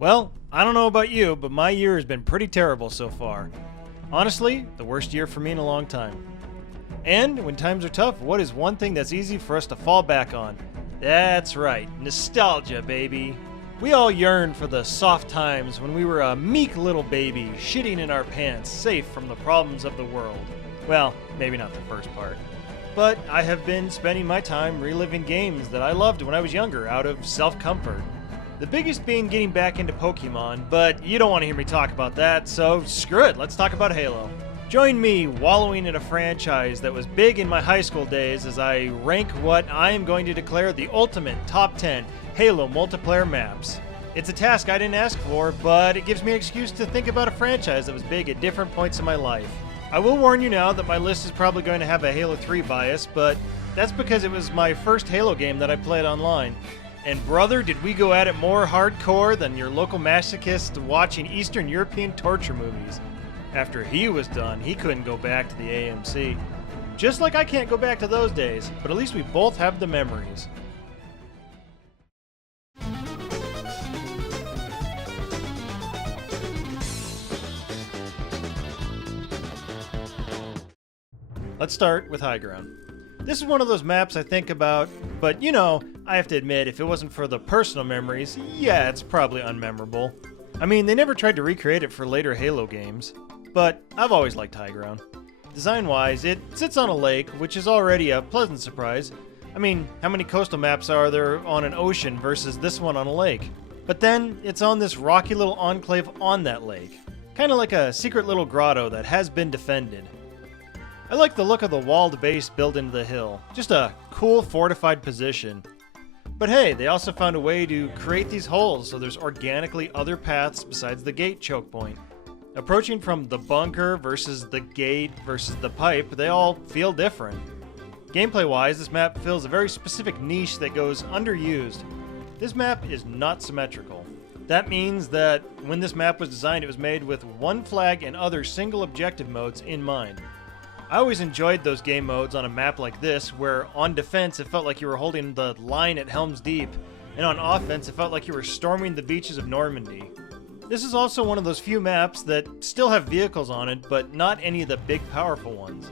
Well, I don't know about you, but my year has been pretty terrible so far. Honestly, the worst year for me in a long time. And when times are tough, what is one thing that's easy for us to fall back on? That's right, nostalgia, baby. We all yearn for the soft times when we were a meek little baby, shitting in our pants, safe from the problems of the world. Well, maybe not the first part. But I have been spending my time reliving games that I loved when I was younger out of self-comfort. The biggest being getting back into Pokemon, but you don't want to hear me talk about that, so screw it, let's talk about Halo. Join me wallowing in a franchise that was big in my high school days as I rank what I am going to declare the ultimate top 10 Halo multiplayer maps. It's a task I didn't ask for, but it gives me an excuse to think about a franchise that was big at different points in my life. I will warn you now that my list is probably going to have a Halo 3 bias, but that's because it was my first Halo game that I played online. And brother, did we go at it more hardcore than your local masochist watching Eastern European torture movies. After he was done, he couldn't go back to the AMC. Just like I can't go back to those days, but at least we both have the memories. Let's start with High Ground. This is one of those maps I think about, but you know, I have to admit, if it wasn't for the personal memories, yeah, it's probably unmemorable. I mean, they never tried to recreate it for later Halo games, but I've always liked High Ground. Design-wise, it sits on a lake, which is already a pleasant surprise. I mean, how many coastal maps are there on an ocean versus this one on a lake? But then, it's on this rocky little enclave on that lake. Kinda like a secret little grotto that has been defended. I like the look of the walled base built into the hill. Just a cool fortified position. But hey, they also found a way to create these holes so there's organically other paths besides the gate choke point. Approaching from the bunker versus the gate versus the pipe, they all feel different. Gameplay-wise, this map fills a very specific niche that goes underused. This map is not symmetrical. That means that when this map was designed, it was made with one flag and other single objective modes in mind. I always enjoyed those game modes on a map like this, where on defense it felt like you were holding the line at Helm's Deep, and on offense it felt like you were storming the beaches of Normandy. This is also one of those few maps that still have vehicles on it, but not any of the big powerful ones.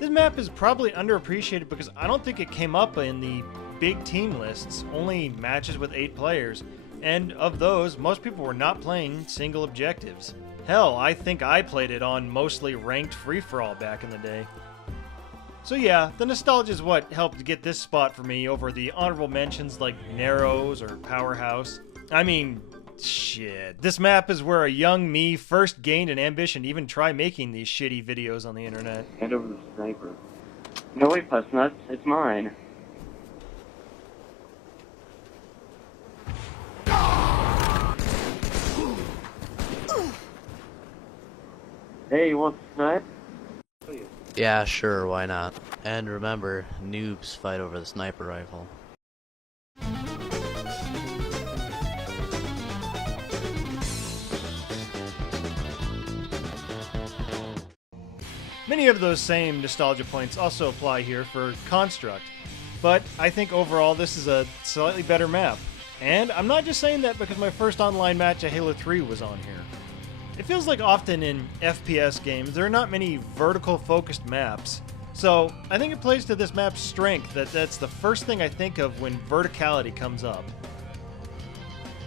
This map is probably underappreciated because I don't think it came up in the big team lists, only matches with 8 players, and of those, most people were not playing single objectives. Hell, I think I played it on mostly ranked free-for-all back in the day. So yeah, the nostalgia is what helped get this spot for me over the honorable mentions like Narrows or Powerhouse. I mean, shit. This map is where a young me first gained an ambition to even try making these shitty videos on the internet. Hand over the sniper. No way, Pussnuts. It's mine. Hey, you want the snipe? Yeah, sure, why not? And remember, noobs fight over the sniper rifle. Many of those same nostalgia points also apply here for Construct, but I think overall this is a slightly better map. And I'm not just saying that because my first online match at Halo 3 was on here. It feels like often in FPS games, there are not many vertical-focused maps, so I think it plays to this map's strength that that's the first thing I think of when verticality comes up.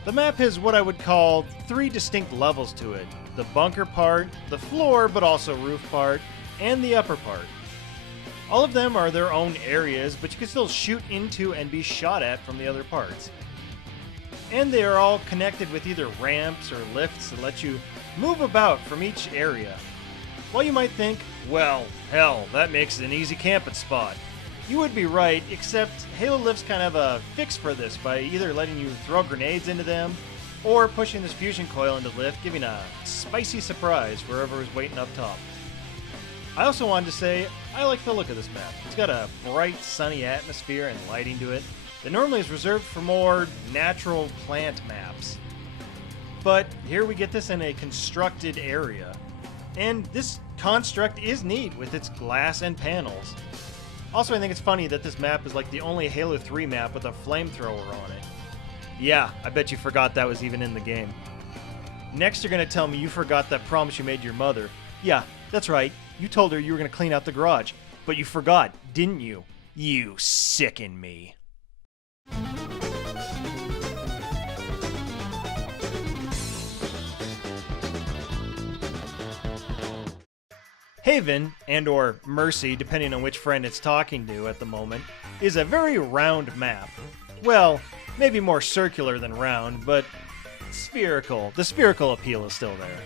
The map has what I would call 3 distinct levels to it: the bunker part, the floor but also roof part, and the upper part. All of them are their own areas, but you can still shoot into and be shot at from the other parts. And they are all connected with either ramps or lifts that let you move about from each area. While you might think, well, hell, that makes it an easy camping spot. You would be right, except Halo lifts kind of have a fix for this by either letting you throw grenades into them, or pushing this fusion coil into the lift, giving a spicy surprise for whoever is waiting up top. I also wanted to say, I like the look of this map. It's got a bright, sunny atmosphere and lighting to it that normally is reserved for more natural plant maps. But here we get this in a constructed area. And this construct is neat with its glass and panels. Also, I think it's funny that this map is like the only Halo 3 map with a flamethrower on it. Yeah, I bet you forgot that was even in the game. Next, you're going to tell me you forgot that promise you made to your mother. Yeah, that's right. You told her you were going to clean out the garage. But you forgot, didn't you? You sicken me. Haven, and or Mercy, depending on which friend it's talking to at the moment, is a very round map. Well, maybe more circular than round, but spherical. The spherical appeal is still there.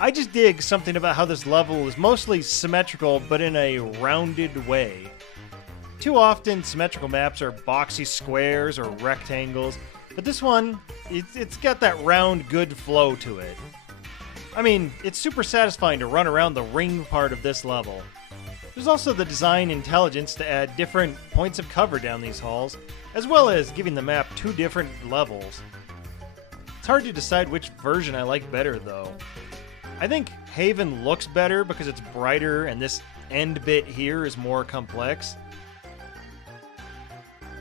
I just dig something about how this level is mostly symmetrical, but in a rounded way. Too often, symmetrical maps are boxy squares or rectangles, but this one, it's got that round, good flow to it. I mean, it's super satisfying to run around the ring part of this level. There's also the design intelligence to add different points of cover down these halls, as well as giving the map 2 different levels. It's hard to decide which version I like better, though. I think Haven looks better because it's brighter and this end bit here is more complex.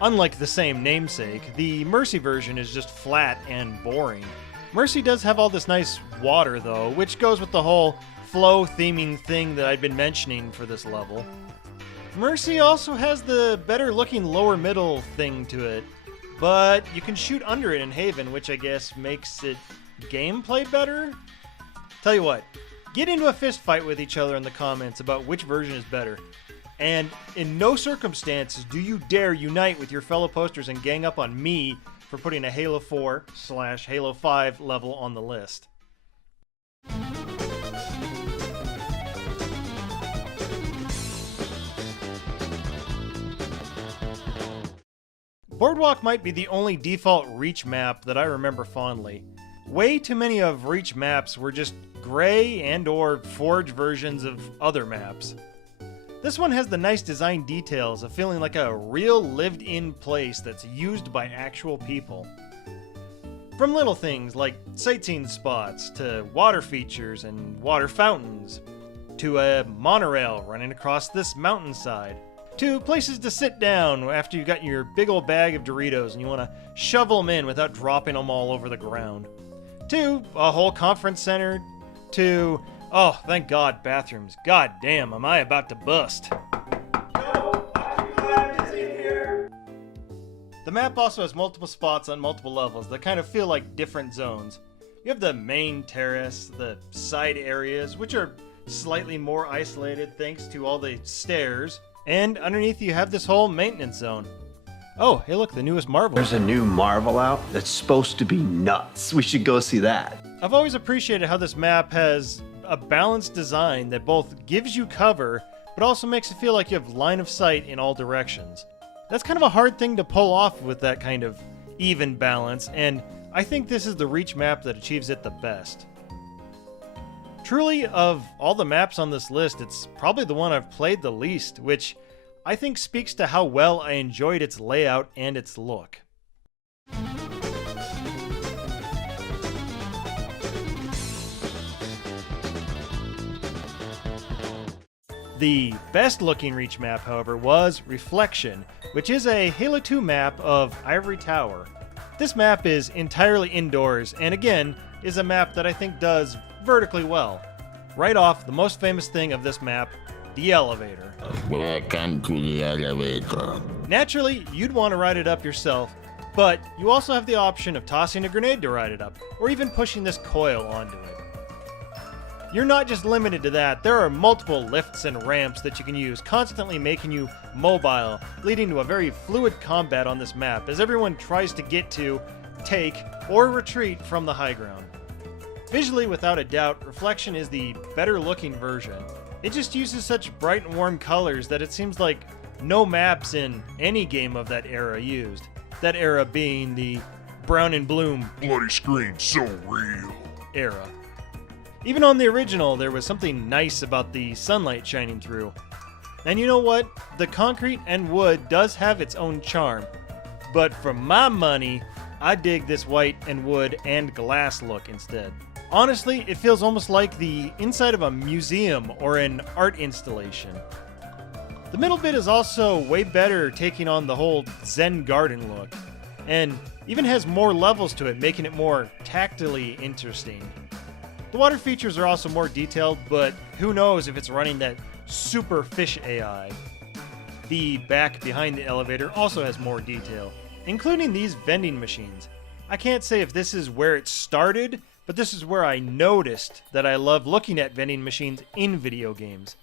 Unlike the same namesake, the Mercy version is just flat and boring. Mercy does have all this nice water, though, which goes with the whole flow theming thing that I've been mentioning for this level. Mercy also has the better looking lower middle thing to it, but you can shoot under it in Haven, which I guess makes it gameplay better? Tell you what, get into a fist fight with each other in the comments about which version is better. And in no circumstances do you dare unite with your fellow posters and gang up on me for putting a Halo 4/Halo 5 level on the list. Boardwalk might be the only default Reach map that I remember fondly. Way too many of Reach maps were just gray and or Forge versions of other maps. This one has the nice design details of feeling like a real lived-in place that's used by actual people. From little things like sightseeing spots, to water features and water fountains, to a monorail running across this mountainside, to places to sit down after you got your big old bag of Doritos and you want to shovel them in without dropping them all over the ground, to a whole conference center, to, oh, thank God, bathrooms. God damn, am I about to bust. The map also has multiple spots on multiple levels that kind of feel like different zones. You have the main terrace, the side areas, which are slightly more isolated thanks to all the stairs, and underneath you have this whole maintenance zone. Oh, hey look, the newest Marvel. There's a new Marvel out that's supposed to be nuts. We should go see that. I've always appreciated how this map has a balanced design that both gives you cover, but also makes it feel like you have line of sight in all directions. That's kind of a hard thing to pull off with that kind of even balance, and I think this is the Reach map that achieves it the best. Truly, of all the maps on this list, it's probably the one I've played the least, which I think speaks to how well I enjoyed its layout and its look. The best looking Reach map, however, was Reflection, which is a Halo 2 map of Ivory Tower. This map is entirely indoors, and again, is a map that I think does vertically well. Right off, the most famous thing of this map, the elevator. Welcome to the elevator. Naturally, you'd want to ride it up yourself, but you also have the option of tossing a grenade to ride it up, or even pushing this coil onto it. You're not just limited to that, there are multiple lifts and ramps that you can use, constantly making you mobile, leading to a very fluid combat on this map as everyone tries to get to, take, or retreat from the high ground. Visually, without a doubt, Reflection is the better looking version. It just uses such bright and warm colors that it seems like no maps in any game of that era used. That era being the brown and bloom Bloody screen so real. era. Even on the original, there was something nice about the sunlight shining through. And you know what? The concrete and wood does have its own charm. But for my money, I dig this white and wood and glass look instead. Honestly, it feels almost like the inside of a museum or an art installation. The middle bit is also way better, taking on the whole Zen garden look. and even has more levels to it, making it more tactily interesting. The water features are also more detailed, but who knows if it's running that super fish AI. The back behind the elevator also has more detail, including these vending machines. I can't say if this is where it started, but this is where I noticed that I love looking at vending machines in video games.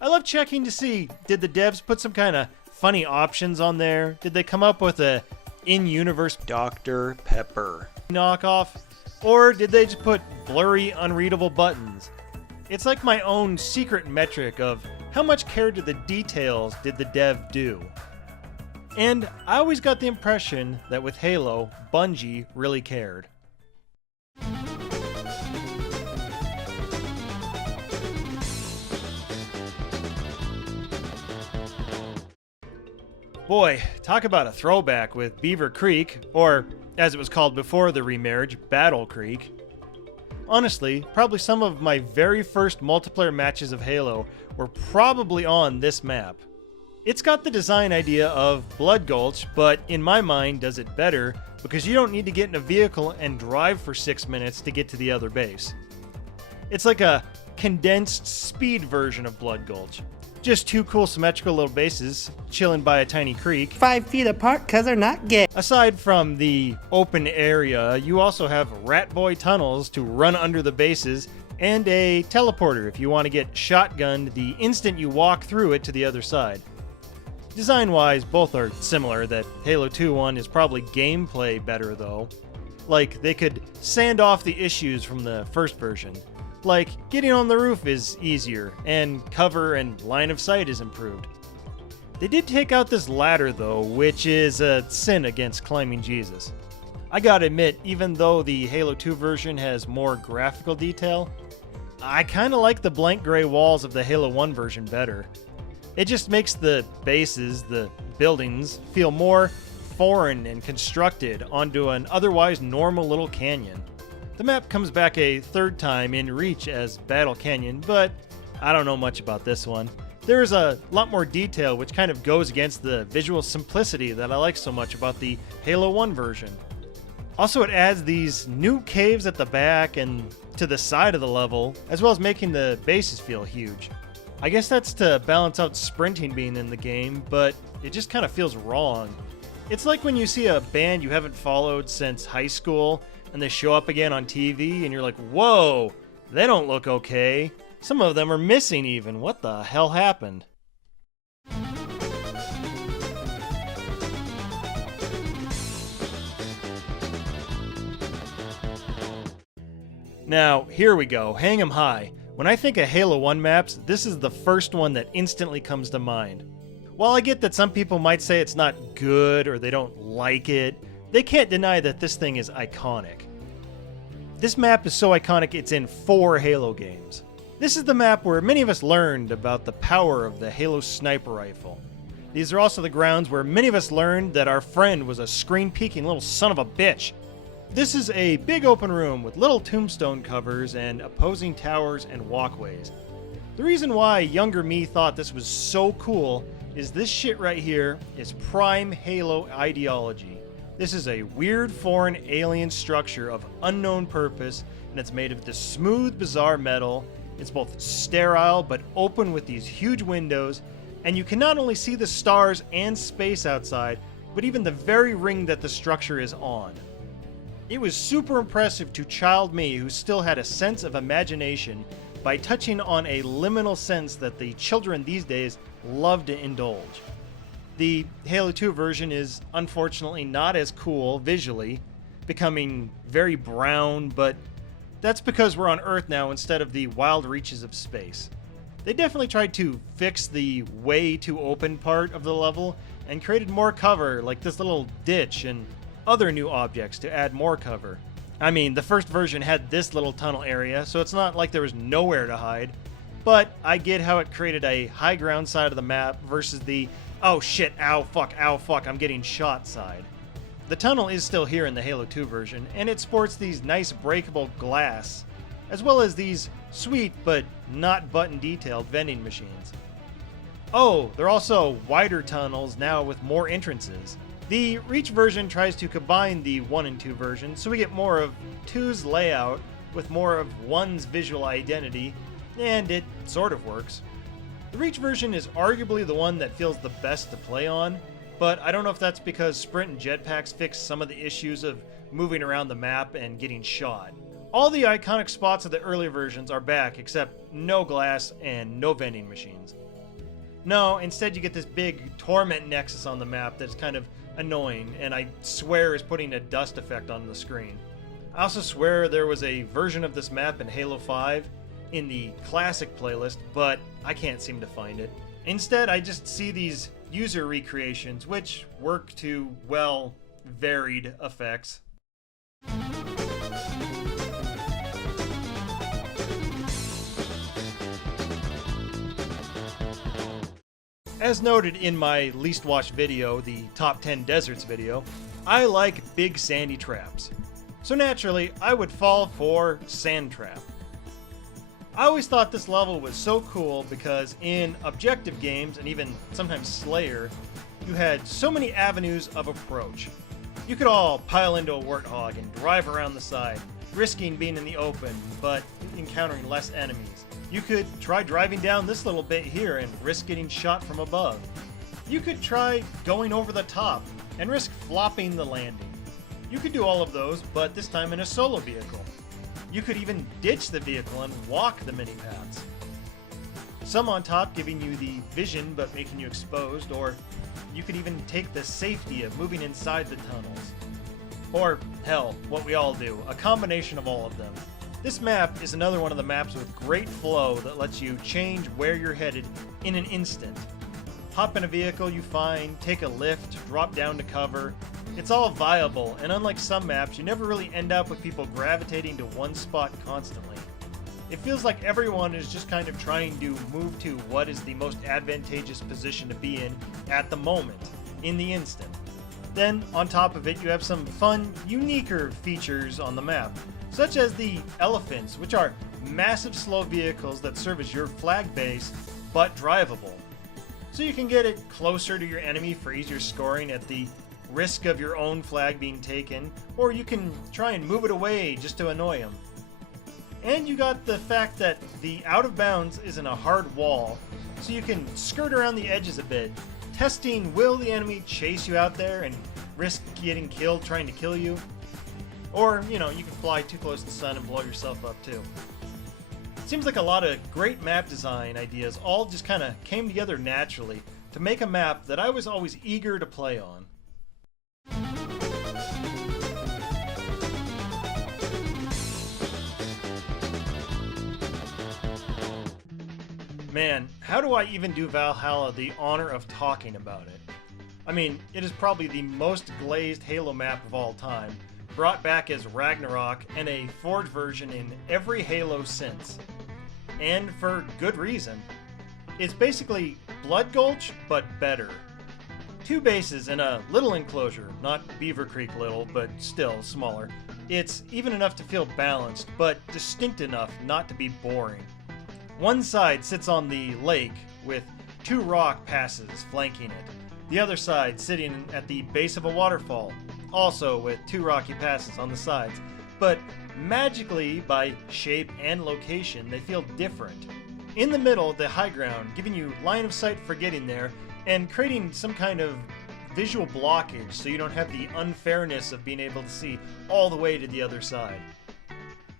I love checking to see, did the devs put some kind of funny options on there? Did they come up with a in-universe Dr. Pepper knockoff? Or did they just put blurry, unreadable buttons? It's like my own secret metric of how much care to the details did the dev do. And I always got the impression that with Halo, Bungie really cared. Boy, talk about a throwback with Beaver Creek, or as it was called before the remarriage, Battle Creek. Honestly, probably some of my very first multiplayer matches of Halo were probably on this map. It's got the design idea of Blood Gulch, but in my mind does it better because you don't need to get in a vehicle and drive for 6 minutes to get to the other base. It's like a condensed speed version of Blood Gulch. Just two cool symmetrical little bases chilling by a tiny creek. 5 feet apart cause they're not gay. Aside from the open area, you also have rat boy tunnels to run under the bases and a teleporter if you want to get shotgunned the instant you walk through it to the other side. Design-wise, both are similar. That Halo 2 one is probably gameplay better though. Like, they could sand off the issues from the first version. Like, getting on the roof is easier, and cover and line of sight is improved. They did take out this ladder though, which is a sin against climbing Jesus. I gotta admit, even though the Halo 2 version has more graphical detail, I kinda like the blank gray walls of the Halo 1 version better. It just makes the bases, the buildings, feel more foreign and constructed onto an otherwise normal little canyon. The map comes back a third time in Reach as Battle Canyon, but I don't know much about this one. There is a lot more detail which kind of goes against the visual simplicity that I like so much about the Halo 1 version. Also, it adds these new caves at the back and to the side of the level, as well as making the bases feel huge. I guess that's to balance out sprinting being in the game, but it just kind of feels wrong. It's like when you see a band you haven't followed since high school, and they show up again on TV, and you're like, whoa, they don't look okay. Some of them are missing even. What the hell happened? Now, here we go. Hang 'em high. When I think of Halo 1 maps, this is the first one that instantly comes to mind. While I get that some people might say it's not good or they don't like it, they can't deny that this thing is iconic. This map is so iconic it's in 4 Halo games. This is the map where many of us learned about the power of the Halo sniper rifle. These are also the grounds where many of us learned that our friend was a screen-peeking little son of a bitch. This is a big open room with little tombstone covers and opposing towers and walkways. The reason why younger me thought this was so cool is this shit right here is prime Halo ideology. This is a weird foreign alien structure of unknown purpose, and it's made of this smooth, bizarre metal. It's both sterile but open with these huge windows, and you can not only see the stars and space outside, but even the very ring that the structure is on. It was super impressive to child me who still had a sense of imagination by touching on a liminal sense that the children these days love to indulge. The Halo 2 version is unfortunately not as cool visually, becoming very brown, but that's because we're on Earth now instead of the wild reaches of space. They definitely tried to fix the way too open part of the level and created more cover, like this little ditch and other new objects to add more cover. I mean, the first version had this little tunnel area, so it's not like there was nowhere to hide, but I get how it created a high ground side of the map versus the oh shit, ow fuck, I'm getting shot side. The tunnel is still here in the Halo 2 version, and it sports these nice breakable glass, as well as these sweet but not button detailed vending machines. Oh, they're also wider tunnels now with more entrances. The Reach version tries to combine the 1 and 2 versions, so we get more of 2's layout with more of 1's visual identity, and it sort of works. The Reach version is arguably the one that feels the best to play on, but I don't know if that's because sprint and jetpacks fix some of the issues of moving around the map and getting shot. All the iconic spots of the earlier versions are back, except no glass and no vending machines. No, instead you get this big torment nexus on the map that's kind of annoying, and I swear is putting a dust effect on the screen. I also swear there was a version of this map in Halo 5 in the classic playlist, but I can't seem to find it. Instead, I just see these user recreations, which work to, well, varied effects. As noted in my least watched video, the Top 10 Deserts video, I like big sandy traps. So naturally, I would fall for Sand Trap. I always thought this level was so cool because in objective games, and even sometimes Slayer, you had so many avenues of approach. You could all pile into a warthog and drive around the side, risking being in the open, but encountering less enemies. You could try driving down this little bit here and risk getting shot from above. You could try going over the top and risk flopping the landing. You could do all of those, but this time in a solo vehicle. You could even ditch the vehicle and walk the mini paths. Some on top giving you the vision but making you exposed, or you could even take the safety of moving inside the tunnels. Or, hell, what we all do, a combination of all of them. This map is another one of the maps with great flow that lets you change where you're headed in an instant. Hop in a vehicle you find, take a lift, drop down to cover. It's all viable, and unlike some maps, you never really end up with people gravitating to one spot constantly. It feels like everyone is just kind of trying to move to what is the most advantageous position to be in at the moment, in the instant. Then, on top of it, you have some fun, uniquer features on the map, such as the elephants, which are massive slow vehicles that serve as your flag base, but drivable. So you can get it closer to your enemy for easier scoring at the risk of your own flag being taken, or you can try and move it away just to annoy them. And you got the fact that the out of bounds isn't a hard wall, so you can skirt around the edges a bit, testing will the enemy chase you out there and risk getting killed trying to kill you? Or, you can fly too close to the sun and blow yourself up too. Seems like a lot of great map design ideas all just kind of came together naturally to make a map that I was always eager to play on. Man, how do I even do Valhalla the honor of talking about it? I mean, it is probably the most glazed Halo map of all time, brought back as Ragnarok and a forged version in every Halo since. And for good reason. It's basically Blood Gulch, but better. 2 bases and a little enclosure, not Beaver Creek little, but still smaller. It's even enough to feel balanced, but distinct enough not to be boring. One side sits on the lake with 2 rock passes flanking it. The other side sitting at the base of a waterfall, also with 2 rocky passes on the sides. But magically, by shape and location, they feel different. In the middle, the high ground, giving you line of sight for getting there, and creating some kind of visual blockage so you don't have the unfairness of being able to see all the way to the other side.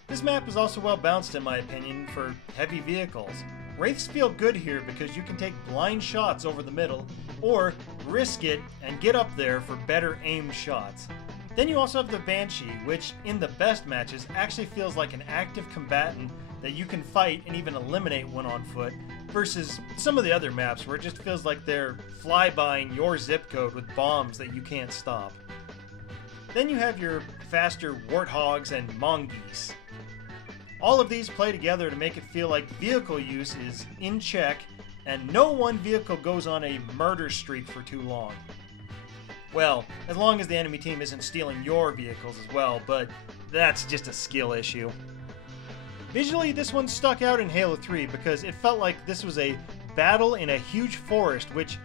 This map is also well balanced in my opinion for heavy vehicles. Wraiths feel good here because you can take blind shots over the middle, or risk it and get up there for better aimed shots. Then you also have the Banshee, which in the best matches actually feels like an active combatant that you can fight and even eliminate when on foot, versus some of the other maps where it just feels like they're flybying your zip code with bombs that you can't stop. Then you have your faster Warthogs and Mongoose. All of these play together to make it feel like vehicle use is in check, and no one vehicle goes on a murder streak for too long. Well, as long as the enemy team isn't stealing your vehicles as well, but that's just a skill issue. Visually, this one stuck out in Halo 3 because it felt like this was a battle in a huge forest, which,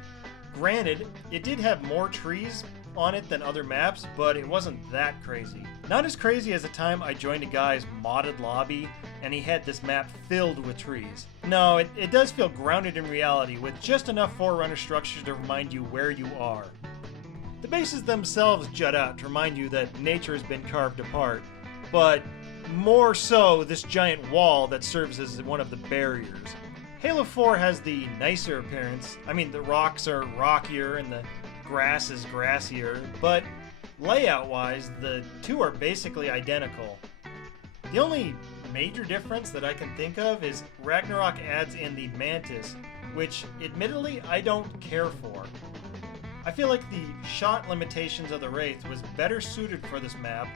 granted, it did have more trees, on it than other maps, but it wasn't that crazy. Not as crazy as the time I joined a guy's modded lobby and he had this map filled with trees. No, it does feel grounded in reality with just enough Forerunner structures to remind you where you are. The bases themselves jut out to remind you that nature has been carved apart, but more so this giant wall that serves as one of the barriers. Halo 4 has the nicer appearance. I mean, the rocks are rockier and the grass is grassier, but layout-wise, the two are basically identical. The only major difference that I can think of is Ragnarok adds in the Mantis, which admittedly I don't care for. I feel like the shot limitations of the Wraith was better suited for this map,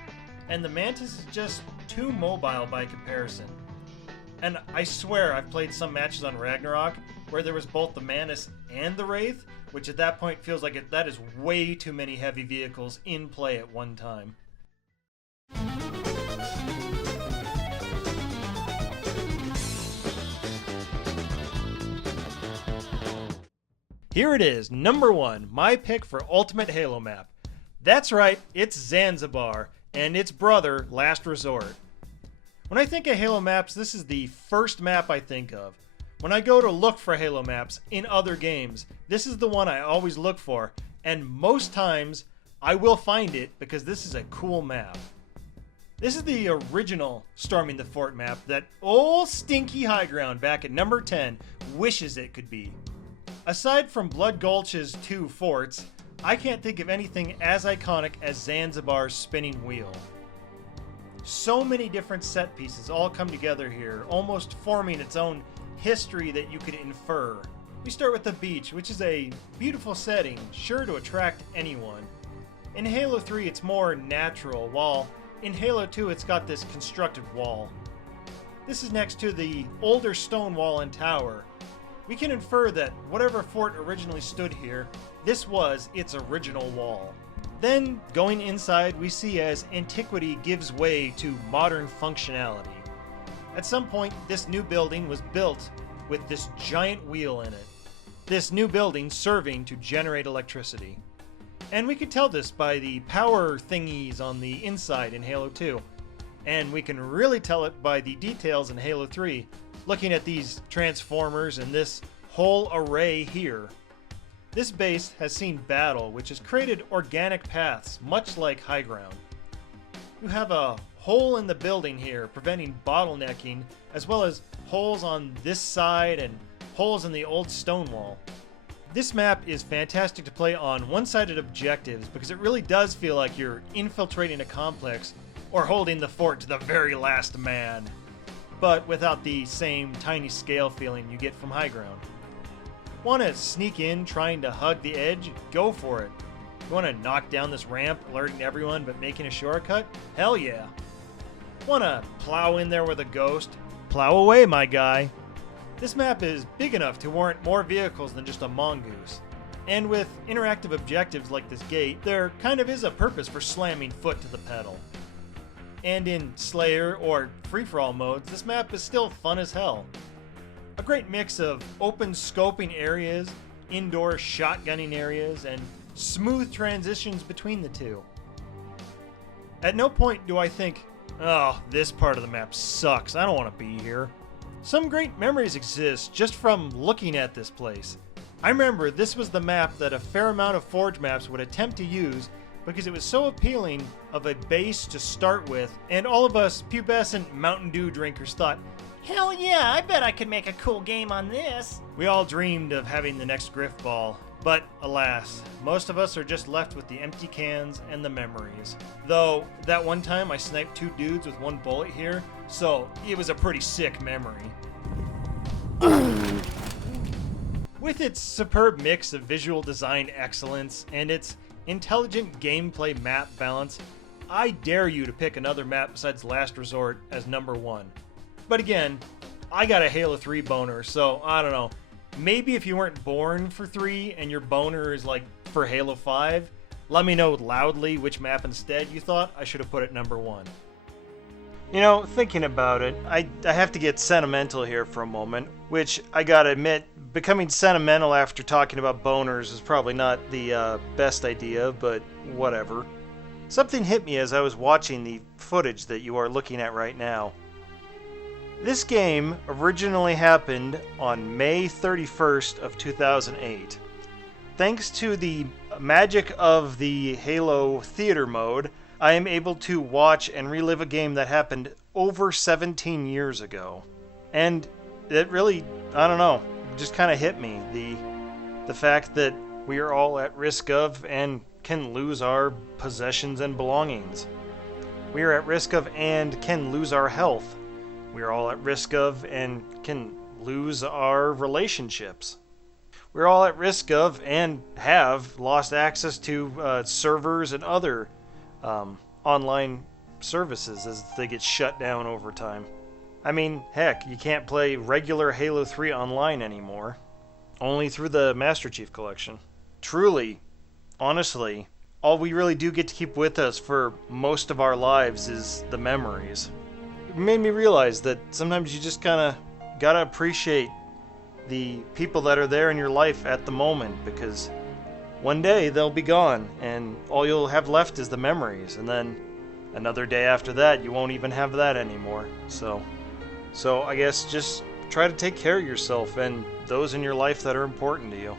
and the Mantis is just too mobile by comparison. And I swear I've played some matches on Ragnarok where there was both the Mantis and the Wraith, which at that point feels like that is way too many heavy vehicles in play at one time. Here it is, number 1, my pick for Ultimate Halo map. That's right, it's Zanzibar, and its brother, Last Resort. When I think of Halo maps, this is the first map I think of. When I go to look for Halo maps in other games, this is the one I always look for, and most times I will find it because this is a cool map. This is the original Storming the Fort map that old stinky high ground back at number 10 wishes it could be. Aside from Blood Gulch's 2 forts, I can't think of anything as iconic as Zanzibar's spinning wheel. So many different set pieces all come together here, almost forming its own history that you could infer. We start with the beach, which is a beautiful setting, sure to attract anyone. In Halo 3 it's more natural, while in Halo 2 it's got this constructed wall. This is next to the older stone wall and tower. We can infer that whatever fort originally stood here, this was its original wall. Then, going inside, we see as antiquity gives way to modern functionality. At some point, this new building was built with this giant wheel in it. This new building serving to generate electricity. And we could tell this by the power thingies on the inside in Halo 2. And we can really tell it by the details in Halo 3, looking at these transformers and this whole array here. This base has seen battle, which has created organic paths, much like high ground. You have a hole in the building here, preventing bottlenecking, as well as holes on this side and holes in the old stone wall. This map is fantastic to play on one-sided objectives because it really does feel like you're infiltrating a complex or holding the fort to the very last man, but without the same tiny scale feeling you get from high ground. Want to sneak in trying to hug the edge? Go for it. You want to knock down this ramp, alerting everyone but making a shortcut? Hell yeah. Want to plow in there with a ghost? Plow away, my guy. This map is big enough to warrant more vehicles than just a mongoose. And with interactive objectives like this gate, there kind of is a purpose for slamming foot to the pedal. And in Slayer or free-for-all modes, this map is still fun as hell. A great mix of open scoping areas, indoor shotgunning areas, and smooth transitions between the two. At no point do I think, oh, this part of the map sucks, I don't want to be here. Some great memories exist just from looking at this place. I remember this was the map that a fair amount of Forge maps would attempt to use because it was so appealing of a base to start with, and all of us pubescent Mountain Dew drinkers thought, Hell yeah, I bet I could make a cool game on this. we all dreamed of having the next Griff Ball. But alas, most of us are just left with the empty cans and the memories. Though, that one time I sniped 2 dudes with 1 bullet here, so it was a pretty sick memory. With its superb mix of visual design excellence and its intelligent gameplay map balance, I dare you to pick another map besides Last Resort as number 1. But again, I got a Halo 3 boner, so I don't know. Maybe if you weren't born for 3 and your boner is like for Halo 5, let me know loudly which map instead you thought I should have put at number 1. You know, thinking about it, I have to get sentimental here for a moment, which I gotta admit, becoming sentimental after talking about boners is probably not the best idea, but whatever. Something hit me as I was watching the footage that you are looking at right now. This game originally happened on May 31st of 2008. Thanks to the magic of the Halo theater mode, I am able to watch and relive a game that happened over 17 years ago. And it really, I don't know, just kind of hit me. The fact that we are all at risk of and can lose our possessions and belongings. We are at risk of and can lose our health. We are all at risk of and can lose our relationships. We're all at risk of and have lost access to servers and other online services as they get shut down over time. I mean, heck, you can't play regular Halo 3 online anymore. Only through the Master Chief Collection. Truly, honestly, all we really do get to keep with us for most of our lives is the memories. It made me realize that sometimes you just kind of gotta appreciate the people that are there in your life at the moment, because one day they'll be gone and all you'll have left is the memories, and then another day after that you won't even have that anymore. So I guess just try to take care of yourself and those in your life that are important to you.